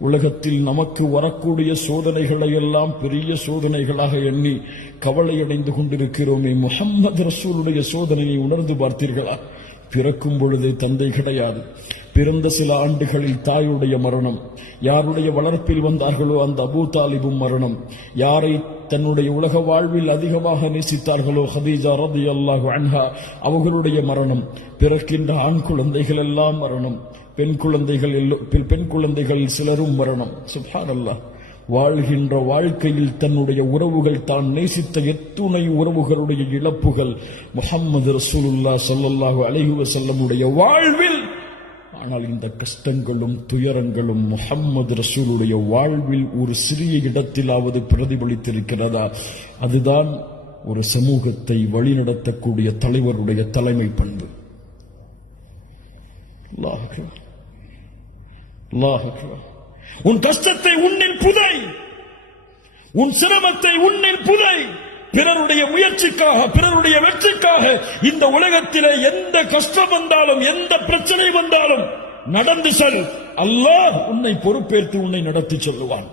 உலகத்தில் நமக்கு வரக்கூடிய சோதனைகளை எல்லாம் பெரிய சோதனைகளாக எண்ணி கவலையடைந்து கொண்டிருக்கிறோமே. முஹம்மது ரசூலுடைய சோதனையை உணர்ந்து பார்த்தீர்களா? பிறக்கும் பொழுது தந்தை கிடையாது, பிறந்த சில ஆண்டுகளில் தாயுடைய மரணம், யாருடைய வளர்ப்பில் வந்தார்களோ அந்த அபூ தாலிபும் மரணம், யாரை தன்னுடைய உலக வாழ்வில் அதிகமாக நேசித்தார்களோ ஹதீஜா ரலியல்லாஹு அன்ஹா அவர்களுடைய மரணம், பிறக்கின்ற ஆண் குழந்தைகள் எல்லாம் மரணம், பெண் குழந்தைகள் சிலரும் மரணம். சுப்ஹானல்லாஹ். வாழ்கின்ற வாழ்க்கையில் தன்னுடைய உறவுகள், தான் நேசித்த எத்துணை உறவுகளுடைய இழப்புகள் முஹம்மது ரசூலுல்லாஹ் ஸல்லல்லாஹு அலைஹி வஸல்லமுடைய வாழ்வில். ஆனால் இந்த கஷ்டங்களும் துயரங்களும் முஹம்மது ரசூலுடைய வாழ்வில் ஒரு சிறிய இடத்திலாவது பிரதிபலித்திருக்கிறதா? அதுதான் ஒரு சமூகத்தை வழிநடத்தக்கூடிய தலைவருடைய தலைமை பண்பு. அல்லாஹ் அக்பர், அல்லாஹ் அக்பர். உன் கஷ்டத்தை உன்னில் புதை, உன் சிரமத்தை உன்னில் புதை. பிறருடைய முயற்சிக்காக, பிறருடைய வெற்றிக்காக இந்த உலகத்திலே எந்த கஷ்டம் வந்தாலும், எந்த பிரச்சனை வந்தாலும் நடந்து செல். அல்லாஹ் உன்னை பொறுப்பேற்று உன்னை நடத்தி செல்லுவான்.